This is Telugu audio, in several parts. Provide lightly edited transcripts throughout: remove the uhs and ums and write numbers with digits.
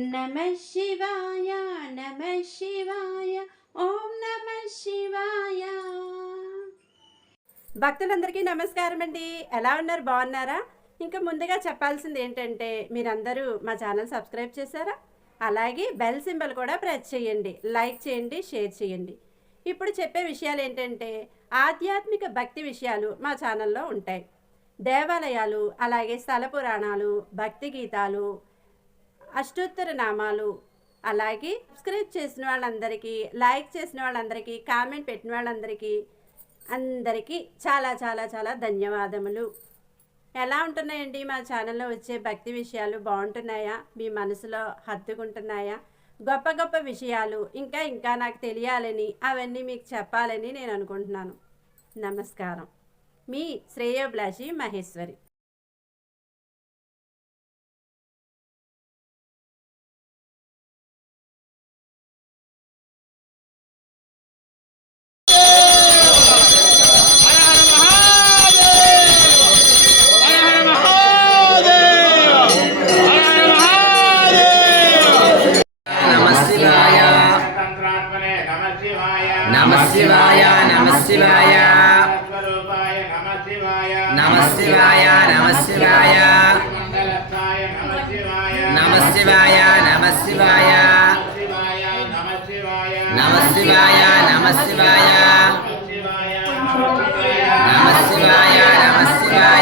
నమః శివాయ నమః శివాయ ఓం నమః శివాయ. భక్తులందరికీ నమస్కారం అండి. ఎలా ఉన్నారు? బాగున్నారా? ఇంకా ముందుగా చెప్పాల్సింది ఏంటంటే మీరందరూ మా ఛానల్ సబ్స్క్రైబ్ చేశారా? అలాగే బెల్ సింబల్ కూడా ప్రెస్ చేయండి, లైక్ చేయండి, షేర్ చేయండి. ఇప్పుడు చెప్పే విషయాలు ఏంటంటే ఆధ్యాత్మిక భక్తి విషయాలు మా ఛానల్లో ఉంటాయి. దేవాలయాలు, అలాగే స్థల పురాణాలు, భక్తి గీతాలు, అష్టోత్తర నామాలు, అలాగే సబ్స్క్రైబ్ చేసిన వాళ్ళందరికీ, లైక్ చేసిన వాళ్ళందరికీ, కామెంట్ పెట్టిన వాళ్ళందరికీ అందరికీ చాలా చాలా చాలా ధన్యవాదములు. ఎలా ఉంటున్నాయండి మా ఛానల్లో వచ్చే భక్తి విషయాలు? బాగుంటున్నాయా? మీ మనసులో హత్తుకుంటున్నాయా? గొప్ప గొప్ప విషయాలు ఇంకా ఇంకా నాకు తెలియాలని, అవన్నీ మీకు చెప్పాలని నేను అనుకుంటున్నాను. నమస్కారం. మీ శ్రేయోభిలాషి మహేశ్వరి. नमः शिवाय नमः शिवाय नमः शिवाय नमः शिवाय नमः शिवाय नमः शिवाय नमः शिवाय नमः शिवाय नमः शिवाय नमः शिवाय नमः शिवाय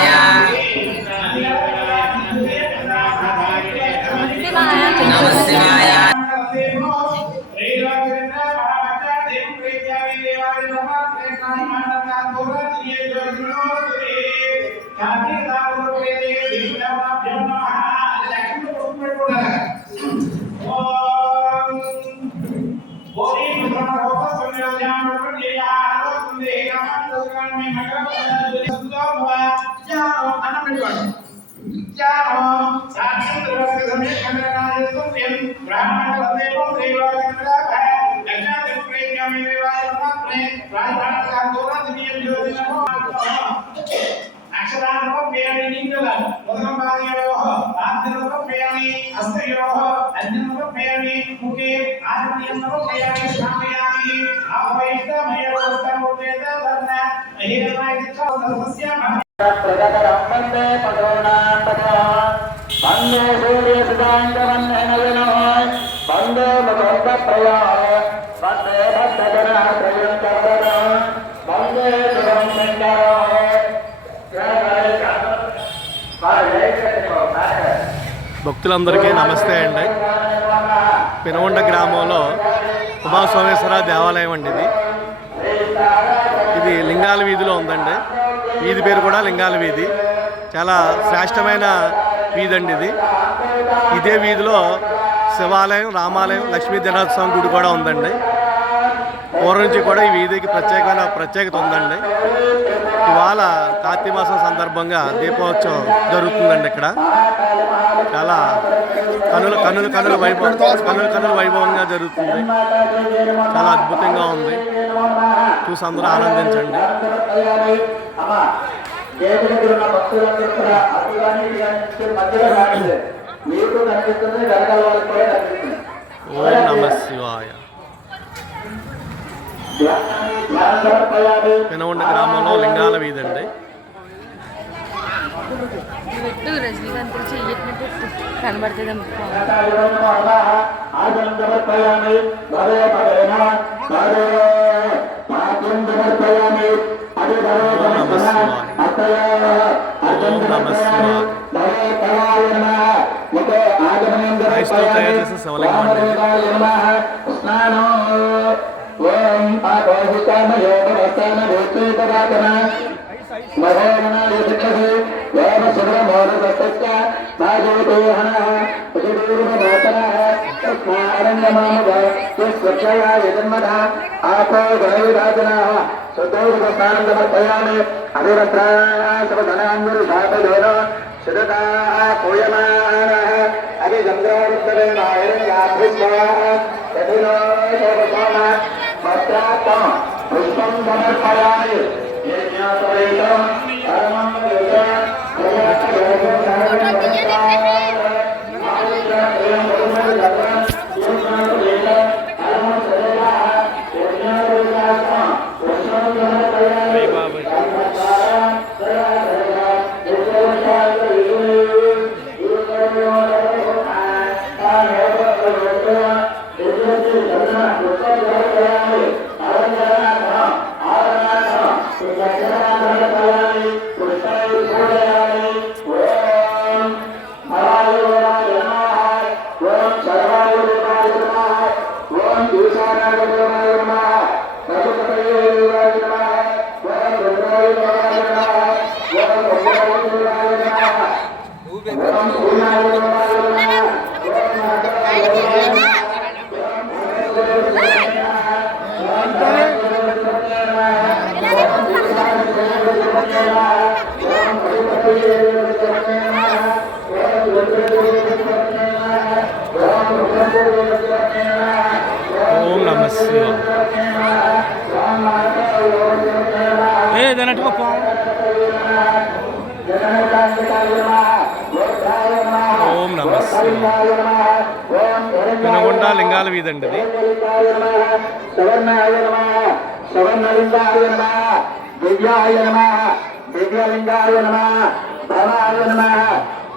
భక్తులందరికీ నమస్తే అండి. పెనుగొండ గ్రామంలో ఉమాసోమేశ్వర దేవాలయం అండి. ఇది లింగాల వీధిలో ఉందండి. వీధి పేరు కూడా లింగాల వీధి. చాలా శ్రేష్టమైన వీధి అండి. ఇదే వీధిలో శివాలయం, రామాలయం, లక్ష్మీ జనార్దన గుడి కూడా ఉందండి. పూర్వం నుంచి కూడా ఈ వీధికి ప్రత్యేకత ఉందండి. ఇవాళ కార్తీక మాసం సందర్భంగా దీపోత్సవం జరుగుతుందండి. ఇక్కడ చాలా కన్నుల వైభవంగా జరుగుతుంది. చాలా అద్భుతంగా ఉంది. చూసి అందరూ ఆనందించండి. ఓం నమః శివాయ. పెనుగొండ గ్రామంలో లింగాల వీధి అండి. కనబడుతుంది. తయారు చేసిన శివలింగం అండి. ఓం నమ శివాయ. ఏదన్నట్టుగా పో. ఓం నమ శివాయ. వినగొండ లింగాల వీధి అండి ఇది. సవర్ణలింగాయ నమః, దివ్యాయ నమః, దివ్యలింగాయ నమః, భవాయ నమః,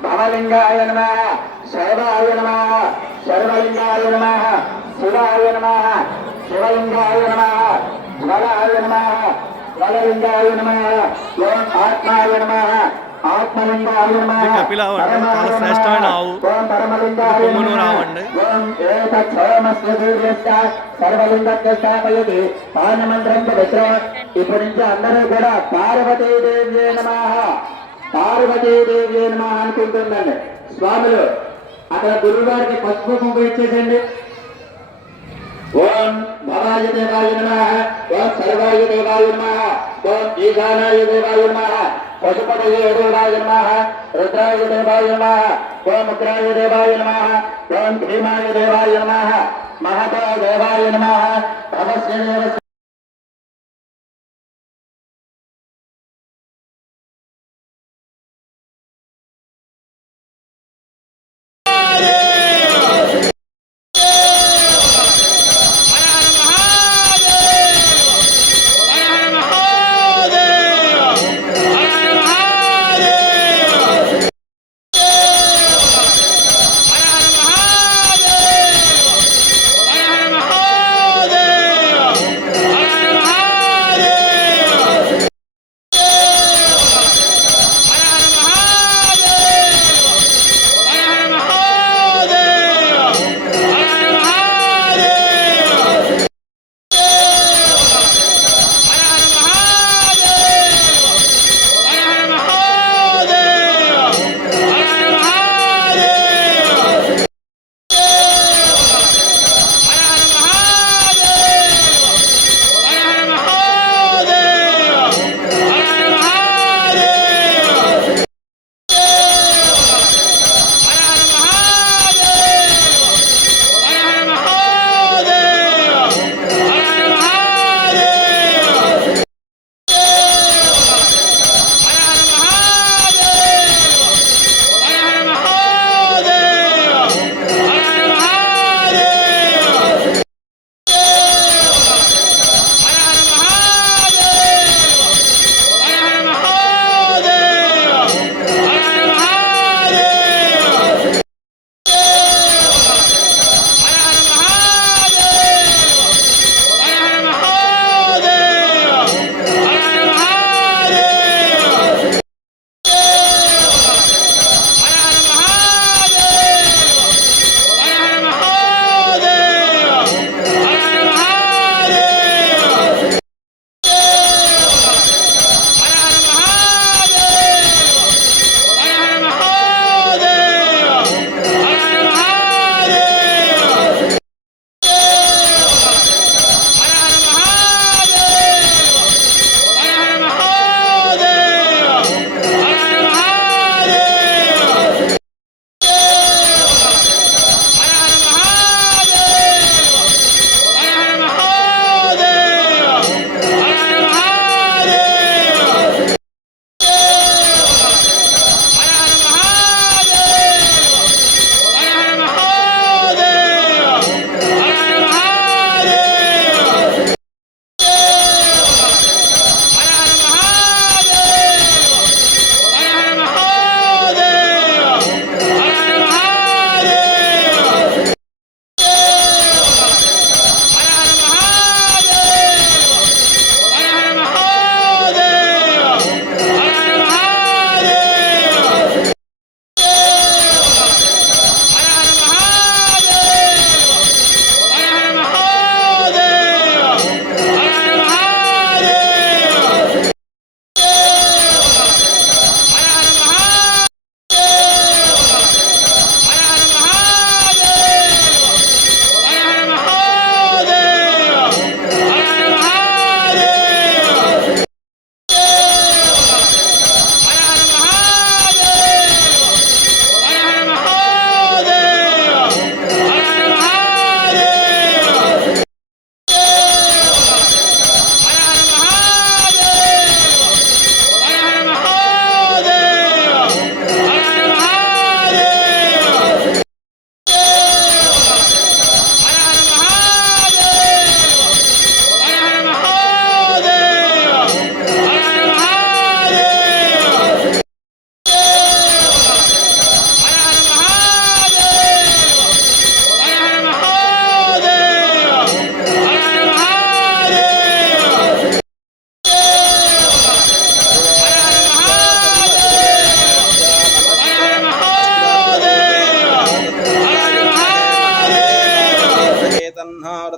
భవలింగాయ నమః, శైవాయ నమః, శర్వలింగాయ నమః, శివాయ నమః, శివలింగాయ నమః, జ్వలాయ నమః, జ్వలలింగాయ నమః, ఓం ఆత్మాయ నమః, ఆత్మలింగాయ నమః. ఇది కపిలావు అండి, చాలా శ్రేష్టమైన ఆవు. ఓం పరమలింగాయ కొమ్మును నమః. రావండి. ఓం ఏతక్షోమస్య సూర్యస్య సర్వలింగస్య స్థాపయతి పానమంత్రం విగ్రహ. ఇప్పటి నుంచి అందరూ కూడా పార్వతీదేవ్యే నమః, పార్వతీదేవ్యే నమః అనుకుంటుందండి. స్వాములు అక్కడ గురువు గారికి పసుపు కుంకుమ ఇచ్చేసండి. ఓం భవాయ దేవాయ నమః, ఓం సర్వాయ దేవాయ నమః, ఓం ఈశానాయ దేవాయ నమః, పశుపతయే దేవాయ నమః, రుద్రాయ దేవాయ నమః, ఓం ఉగ్రాయ దేవాయ నమః, ఓం భీమాయ దేవాయ నమః, మహతో దేవాయ నమః, భవస్య దేవస్య.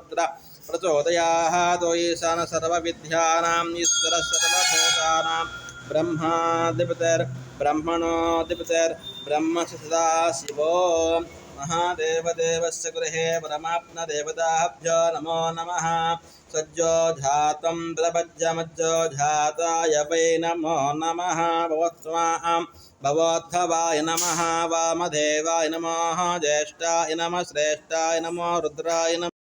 रुद्र प्रचोदयात् ईशान सर्वविद्यानाम् ईश्वर सर्वभूतानां ब्रह्मणोऽधिपतिर्ब्रह्म सदा शिवो महादेवदेवस्य गृहे परमात्मदेवताभ्यो नमो नमः सज्जोजातं प्रपज्यमज्जोजाताय वै नमो नमः भवोद्धवाय नमः वामदेवाय नमः ज्येष्ठाय नमः श्रेष्ठाय नमो रुद्राय नमः